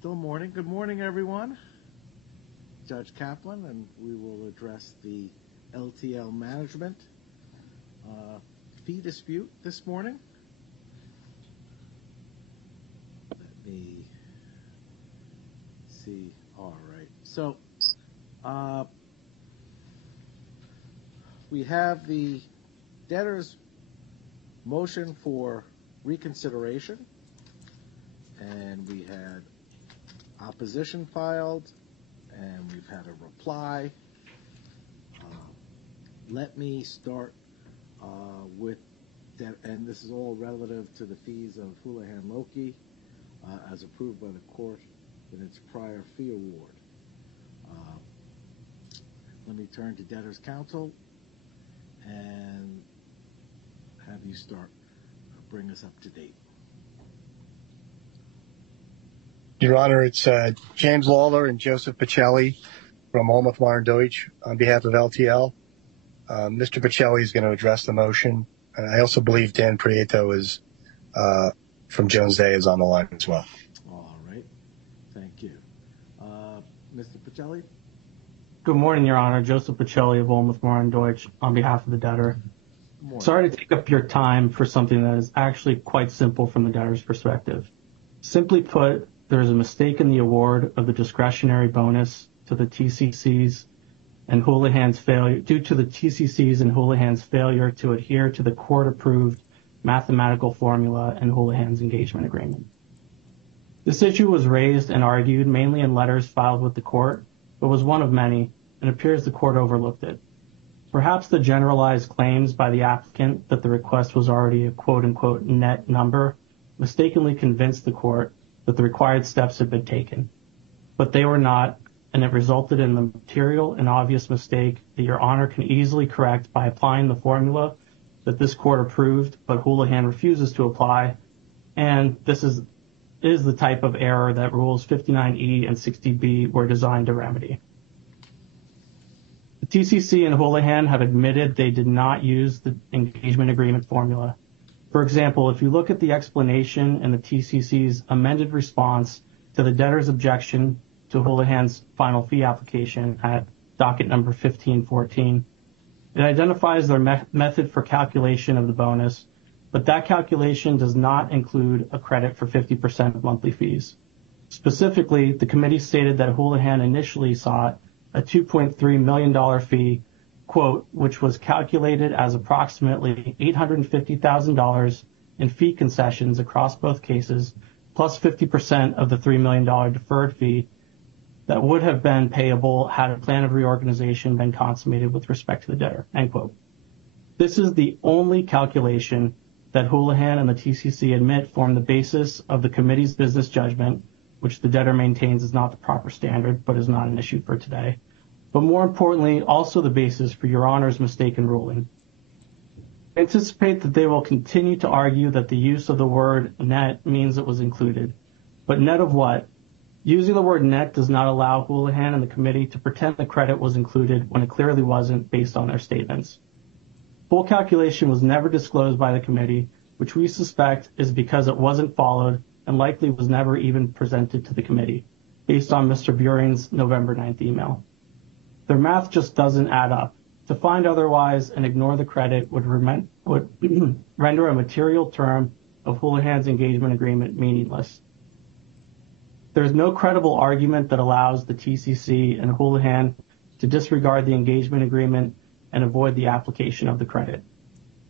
Still morning. Good morning, everyone. Judge Kaplan, and we will address the LTL Management fee dispute this morning. Let me see. All right. So we have the debtor's motion for reconsideration, and we had opposition filed, and we've had a reply. Let me start with that, and this is all relative to the fees of Houlihan Lokey as approved by the court in its prior fee award. Let me turn to debtor's counsel and have you start, bring us up to date. Your Honor, it's James Lawler and Joseph Pacelli from Olmouth Warren Deutsch on behalf of LTL. Mr. Pacelli is going to address the motion. And I also believe Dan Prieto is from Jones Day is on the line as well. All right. Thank you. Mr. Pacelli? Good morning, Your Honor. Joseph Pacelli of Olmouth Warren Deutsch on behalf of the debtor. Sorry to take up your time for something that is actually quite simple from the debtor's perspective. Simply put, there is a mistake in the award of the discretionary bonus to the TCCs and Houlihan's failure due to the TCCs and Houlihan's failure to adhere to the court-approved mathematical formula and Houlihan's engagement agreement. This issue was raised and argued mainly in letters filed with the court, but was one of many, and appears the court overlooked it. Perhaps the generalized claims by the applicant that the request was already a quote-unquote net number mistakenly convinced the court that the required steps had been taken. But they were not, and it resulted in the material and obvious mistake that Your Honor can easily correct by applying the formula that this court approved, but Houlihan refuses to apply, and this is the type of error that Rules 59E and 60B were designed to remedy. The TCC and Houlihan have admitted they did not use the engagement agreement formula. For example, if you look at the explanation in the TCC's amended response to the debtor's objection to Houlihan's final fee application at docket number 1514, it identifies their method for calculation of the bonus, but that calculation does not include a credit for 50% of monthly fees. Specifically, the committee stated that Houlihan initially sought a $2.3 million fee, quote, which was calculated as approximately $850,000 in fee concessions across both cases, plus 50% of the $3 million deferred fee that would have been payable had a plan of reorganization been consummated with respect to the debtor, end quote. This is the only calculation that Houlihan and the TCC admit form the basis of the committee's business judgment, which the debtor maintains is not the proper standard, but is not an issue for today. But more importantly, also the basis for Your Honor's mistaken ruling. I anticipate that they will continue to argue that the use of the word net means it was included. But net of what? Using the word net does not allow Houlihan and the committee to pretend the credit was included when it clearly wasn't based on their statements. Full calculation was never disclosed by the committee, which we suspect is because it wasn't followed and likely was never even presented to the committee, based on Mr. Buring's November 9th email. Their math just doesn't add up. To find otherwise and ignore the credit would render a material term of Houlihan's engagement agreement meaningless. There is no credible argument that allows the TCC and Houlihan to disregard the engagement agreement and avoid the application of the credit.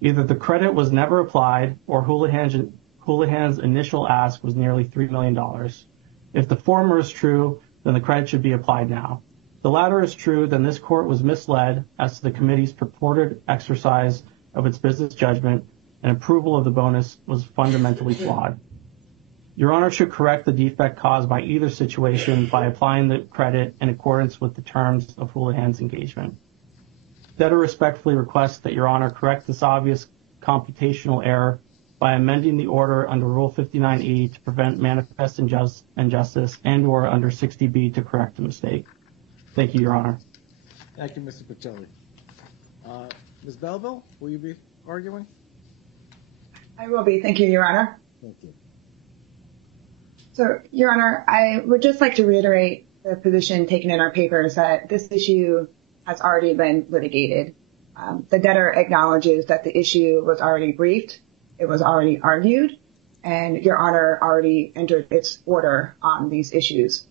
Either the credit was never applied or Houlihan's initial ask was nearly $3 million. If the former is true, then the credit should be applied now. If the latter is true, then this court was misled as to the committee's purported exercise of its business judgment, and approval of the bonus was fundamentally flawed. Your Honor should correct the defect caused by either situation by applying the credit in accordance with the terms of Houlihan's engagement. Debtor respectfully requests that Your Honor correct this obvious computational error by amending the order under Rule 59E to prevent manifest injustice and or under 60B to correct the mistake. Thank you, Your Honor. Thank you, Mr. Pacelli. Ms. Belleville, will you be arguing? I will be. Thank you, Your Honor. Thank you. So, Your Honor, I would just like to reiterate the position taken in our papers that this issue has already been litigated. The debtor acknowledges that the issue was already briefed, it was already argued, and Your Honor already entered its order on these issues.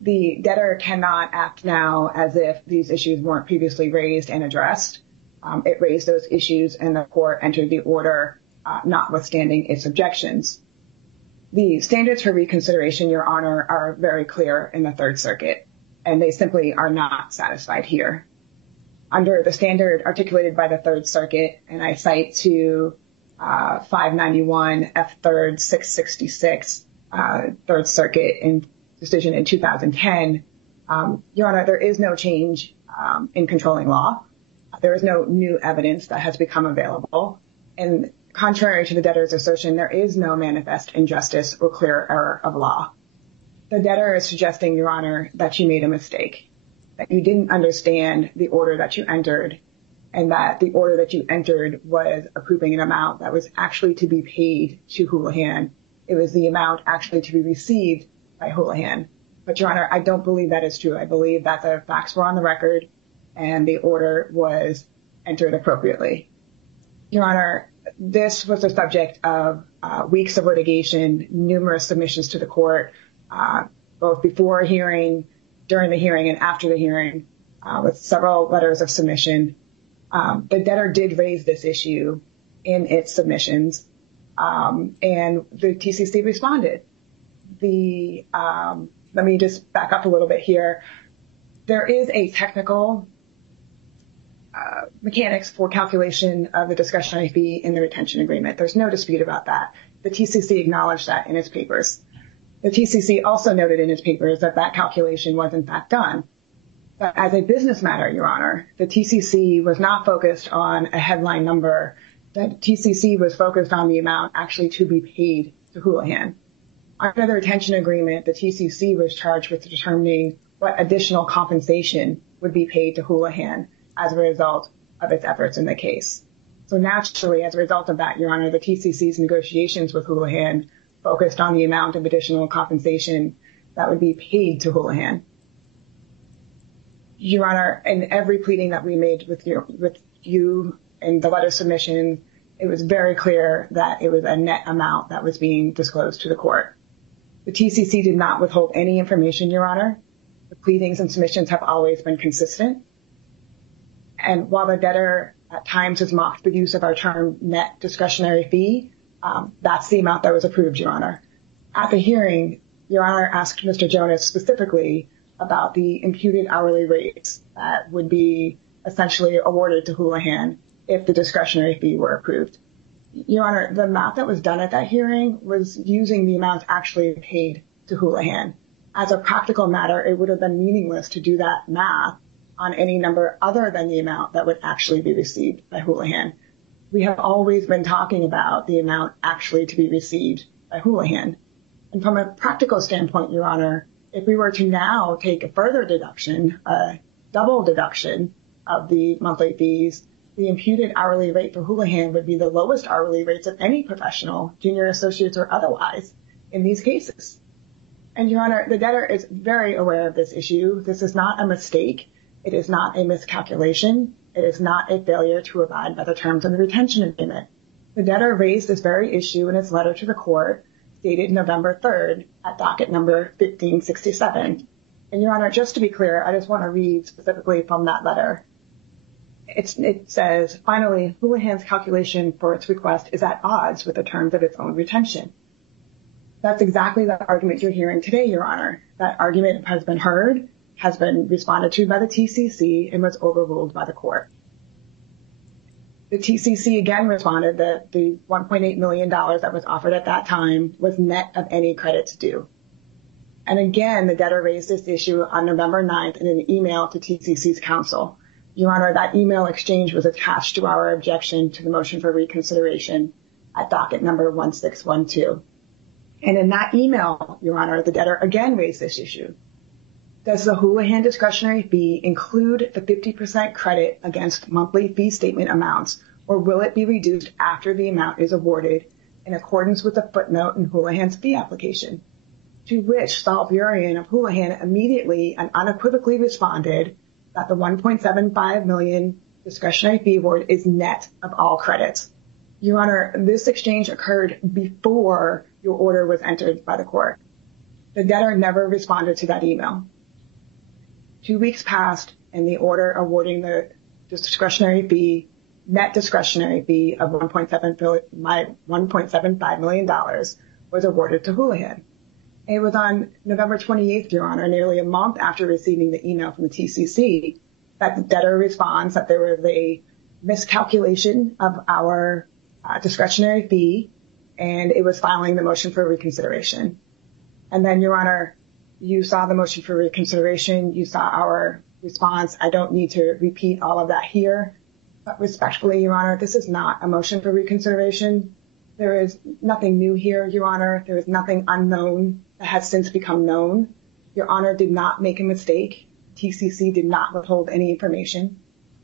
The debtor cannot act now as if these issues weren't previously raised and addressed. It raised those issues and the court entered the order, notwithstanding its objections. The standards for reconsideration, Your Honor, are very clear in the Third Circuit, and they simply are not satisfied here. Under the standard articulated by the Third Circuit, and I cite to 591 F3rd 666, Third Circuit in decision in 2010, Your Honor, there is no change in controlling law. There is no new evidence that has become available. And contrary to the debtor's assertion, there is no manifest injustice or clear error of law. The debtor is suggesting, Your Honor, that you made a mistake, that you didn't understand the order that you entered, and that the order that you entered was approving an amount that was actually to be paid to Houlihan. It was the amount actually to be received by Houlihan. But, Your Honor, I don't believe that is true. I believe that the facts were on the record and the order was entered appropriately. Your Honor, this was the subject of weeks of litigation, numerous submissions to the court, both before a hearing, during the hearing, and after the hearing, with several letters of submission. The debtor did raise this issue in its submissions, and the TCC responded. Let me just back up a little bit here. There is a technical mechanics for calculation of the discretionary fee in the retention agreement. There's no dispute about that. The TCC acknowledged that in its papers. The TCC also noted in its papers that that calculation was in fact done. But as a business matter, Your Honor, the TCC was not focused on a headline number. The TCC was focused on the amount actually to be paid to Houlihan. Under the retention agreement, the TCC was charged with determining what additional compensation would be paid to Houlihan as a result of its efforts in the case. So naturally, as a result of that, Your Honor, the TCC's negotiations with Houlihan focused on the amount of additional compensation that would be paid to Houlihan. Your Honor, in every pleading that we made with you in the letter submission, it was very clear that it was a net amount that was being disclosed to the court. The TCC did not withhold any information, Your Honor. The pleadings and submissions have always been consistent. And while the debtor at times has mocked the use of our term net discretionary fee, that's the amount that was approved, Your Honor. At the hearing, Your Honor asked Mr. Jonas specifically about the imputed hourly rates that would be essentially awarded to Houlihan if the discretionary fee were approved. Your Honor, the math that was done at that hearing was using the amount actually paid to Houlihan. As a practical matter, it would have been meaningless to do that math on any number other than the amount that would actually be received by Houlihan. We have always been talking about the amount actually to be received by Houlihan. And from a practical standpoint, Your Honor, if we were to now take a further deduction, a double deduction of the monthly fees, the imputed hourly rate for Houlihan would be the lowest hourly rates of any professional, junior associates or otherwise, in these cases. And Your Honor, the debtor is very aware of this issue. This is not a mistake. It is not a miscalculation. It is not a failure to abide by the terms of the retention agreement. The debtor raised this very issue in its letter to the court, dated November 3rd, at docket number 1567. And Your Honor, just to be clear, I just want to read specifically from that letter. It says, finally, Houlihan's calculation for its request is at odds with the terms of its own retention. That's exactly the argument you're hearing today, Your Honor. That argument has been heard, has been responded to by the TCC, and was overruled by the court. The TCC again responded that the $1.8 million that was offered at that time was net of any credits due. And again, the debtor raised this issue on November 9th in an email to TCC's counsel. Your Honor, that email exchange was attached to our objection to the motion for reconsideration at docket number 1612. And in that email, Your Honor, the debtor again raised this issue. Does the Houlihan discretionary fee include the 50% credit against monthly fee statement amounts, or will it be reduced after the amount is awarded in accordance with the footnote in Houlihan's fee application? to which Saul Burien of Houlihan immediately and unequivocally responded that the $1.75 million discretionary fee award is net of all credits. Your Honor, this exchange occurred before your order was entered by the court. The debtor never responded to that email. 2 weeks passed, and the order awarding the discretionary fee, net discretionary fee of $1.75 million was awarded to Houlihan. It was on November 28th, Your Honor, nearly a month after receiving the email from the TCC, that the debtor responds that there was a miscalculation of our discretionary fee, and it was filing the motion for reconsideration. And then, Your Honor, you saw the motion for reconsideration. You saw our response. I don't need to repeat all of that here. But respectfully, Your Honor, this is not a motion for reconsideration. There is nothing new here, Your Honor. There is nothing unknown that has since become known. Your Honor did not make a mistake. TCC did not withhold any information.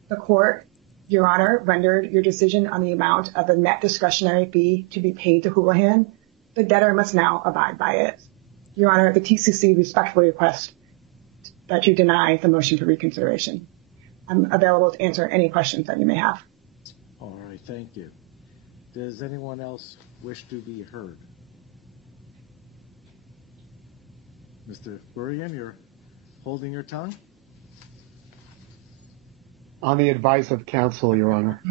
The court, Your Honor, rendered your decision on the amount of the net discretionary fee to be paid to Houlihan. The debtor must now abide by it. Your Honor, the TCC respectfully requests that you deny the motion for reconsideration. I'm available to answer any questions that you may have. All right, thank you. Does anyone else wish to be heard? Mr. Burien, you're holding your tongue? On the advice of counsel, Your Honor.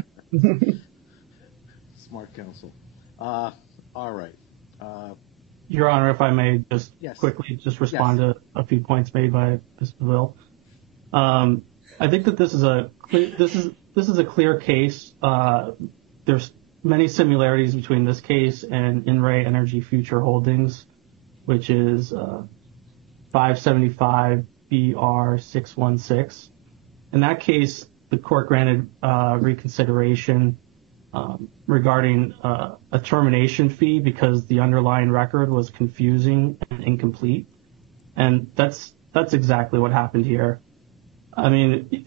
Smart counsel. All right. Your Honor, if I may just Yes. quickly just respond to a few points made by Mr. Will. I think that this is a clear case. There's many similarities between this case and In Re Energy Future Holdings, which is 575 BR 616. In that case, the court granted reconsideration regarding a termination fee because the underlying record was confusing and incomplete. And that's exactly what happened here. I mean,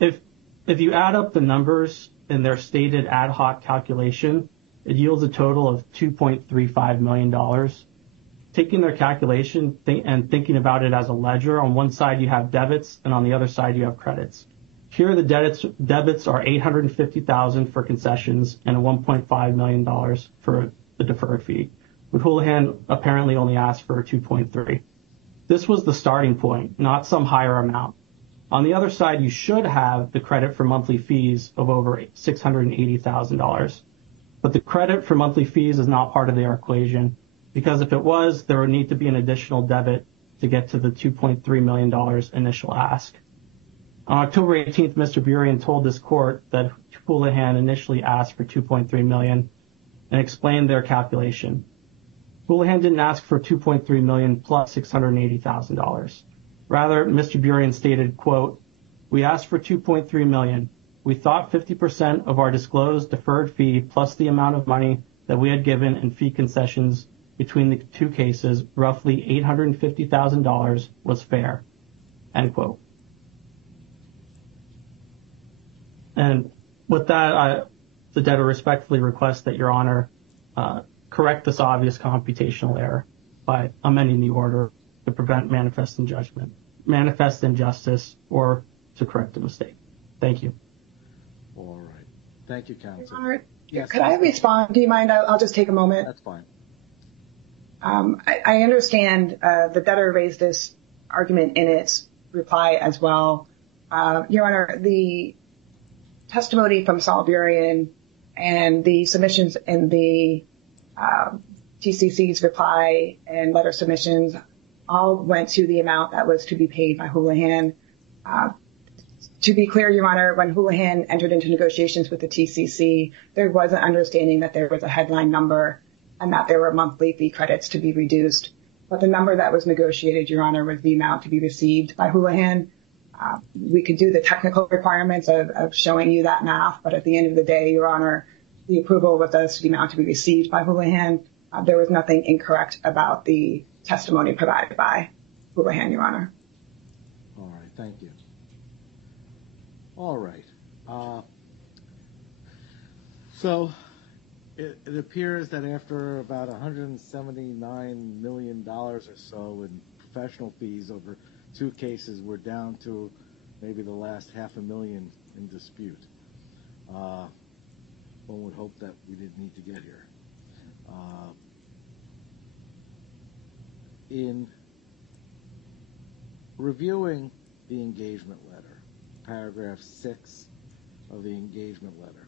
if you add up the numbers in their stated ad hoc calculation, it yields a total of $2.35 million. Taking their calculation and thinking about it as a ledger, on one side you have debits and on the other side you have credits. Here the debits are $850,000 for concessions and $1.5 million for the deferred fee, but Houlihan apparently only asked for 2.3. This was the starting point, not some higher amount. On the other side, you should have the credit for monthly fees of over $680,000. But the credit for monthly fees is not part of their equation, because if it was, there would need to be an additional debit to get to the $2.3 million initial ask. On October 18th, Mr. Burien told this court that Houlihan initially asked for $2.3 million and explained their calculation. Houlihan didn't ask for $2.3 million plus $680,000. Rather, Mr. Burien stated, quote, "We asked for $2.3 million. We thought 50% of our disclosed deferred fee plus the amount of money that we had given in fee concessions between the two cases, roughly $850,000, was fair." End quote. And with that, the debtor respectfully requests that Your Honor correct this obvious computational error by amending the order to prevent manifest injustice, or to correct a mistake. Thank you. All right. Thank you, counsel. Your Honor, Yes. could I respond? Do you mind? I'll just take a moment. That's fine. I understand the debtor raised this argument in its reply as well. Your Honor, the testimony from Saul Burien and the submissions in the TCC's reply and letter submissions all went to the amount that was to be paid by Houlihan. To be clear, Your Honor, when Houlihan entered into negotiations with the TCC, there was an understanding that there was a headline number and that there were monthly fee credits to be reduced. But the number that was negotiated, Your Honor, was the amount to be received by Houlihan. We could do the technical requirements of showing you that math, but at the end of the day, Your Honor, the approval was the amount to be received by Houlihan. There was nothing incorrect about the testimony provided by Houlihan, Your Honor. All right. Thank you. All right. So it appears that after about $179 million or so in professional fees over 2 cases, we're down to maybe the last $500,000 in dispute. One would hope that we didn't need to get here. In reviewing the engagement letter, paragraph 6 of the engagement letter,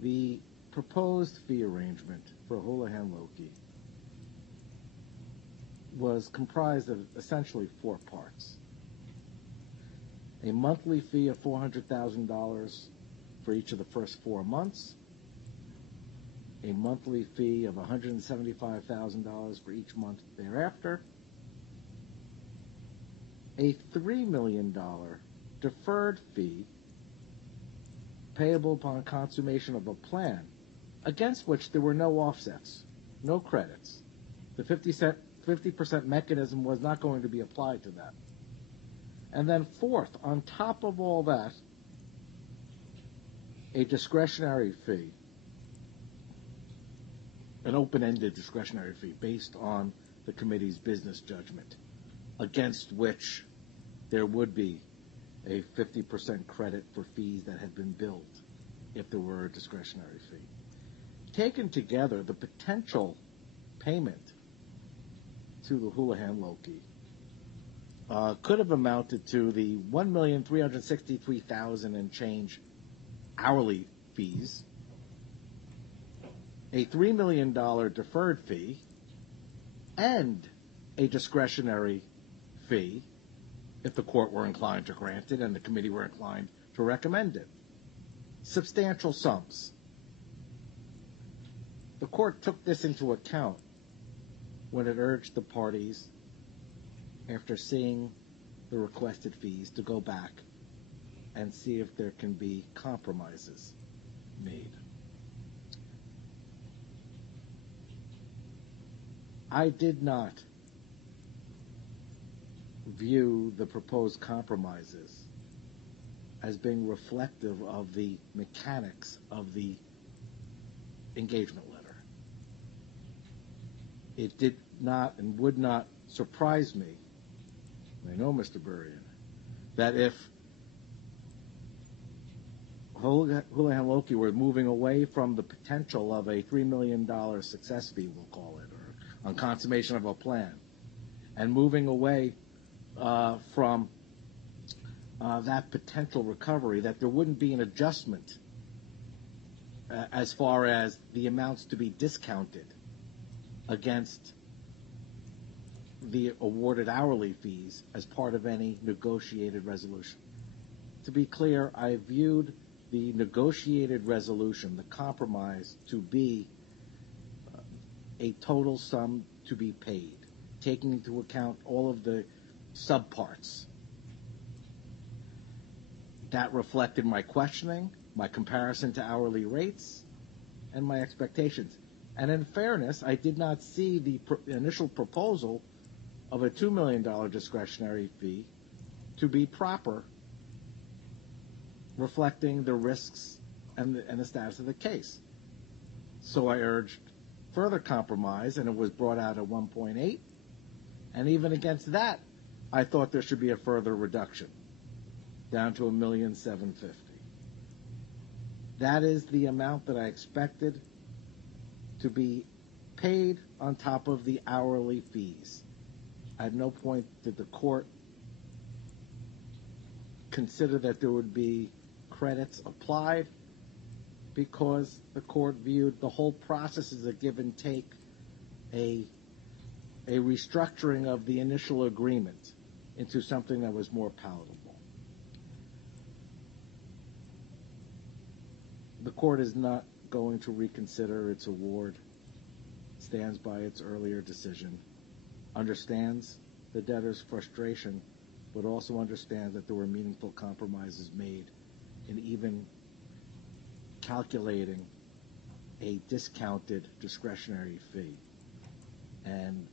the proposed fee arrangement for Houlihan Lokey was comprised of essentially 4 parts. A monthly fee of $400,000 for each of the first 4 months, a monthly fee of $175,000 for each month thereafter, a $3 million deferred fee payable upon consummation of a plan against which there were no offsets, no credits. The 50% mechanism was not going to be applied to that. And then fourth, on top of all that, a discretionary fee, an open-ended discretionary fee based on the committee's business judgment, against which there would be a 50% credit for fees that had been billed if there were a discretionary fee. Taken together, the potential payment to the Houlihan Lokey could have amounted to the $1,363,000 and change hourly fees, a $3 million deferred fee, and a discretionary fee if the court were inclined to grant it and the committee were inclined to recommend it. Substantial sums. The court took this into account when it urged the parties, after seeing the requested fees, to go back and see if there can be compromises made. I did not view the proposed compromises as being reflective of the mechanics of the engagement letter. It did not and would not surprise me, I know Mr. Burian, that if Houlihan Lokey were moving away from the potential of a $3 million success fee, we'll call it, or on consummation of a plan, and moving away from that potential recovery, that there wouldn't be an adjustment as far as the amounts to be discounted against the awarded hourly fees as part of any negotiated resolution. To be clear, I viewed the negotiated resolution, the compromise, to be a total sum to be paid, taking into account all of the subparts. That reflected my questioning, my comparison to hourly rates, and my expectations. And in fairness, I did not see the initial proposal of a $2 million discretionary fee to be proper, reflecting the risks and the status of the case. So I urged further compromise, and it was brought out at 1.8. And even against that, I thought there should be a further reduction, down to $1,750,000. That is the amount that I expected to be paid on top of the hourly fees. At no point did the court consider that there would be credits applied, because the court viewed the whole process as a give and take, a restructuring of the initial agreement into something that was more palatable. The court is not going to reconsider its award, stands by its earlier decision, understands the debtor's frustration, but also understands that there were meaningful compromises made in even calculating a discounted discretionary fee. And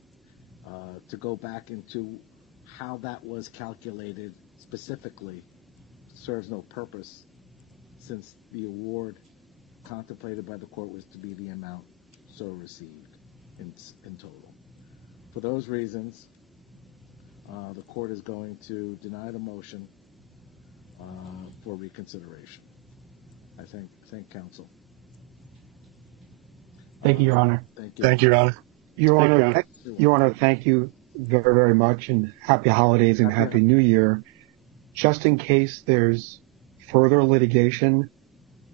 to go back into how that was calculated specifically serves no purpose, since the award contemplated by the court was to be the amount so received in total. For those reasons, the court is going to deny the motion for reconsideration. I thank counsel. Thank you, Your Honor. Thank you. Thank you, Your Honor. Your Honor, thank you very, very much, and happy holidays and happy new year. Just in case there's further litigation,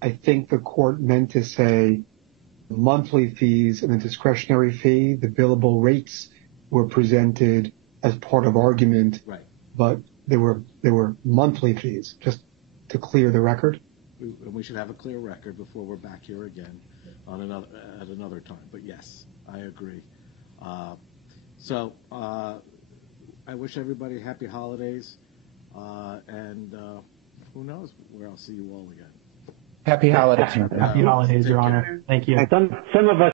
I think the court meant to say monthly fees and the discretionary fee, the billable rates were presented as part of argument, right? But they were monthly fees, just to clear the record. And we should have a clear record before we're back here again at another time. But yes, I agree. So I wish everybody happy holidays, and who knows where I'll see you all again. Happy holidays. Happy holidays, Your Honor. Thank you. Some of us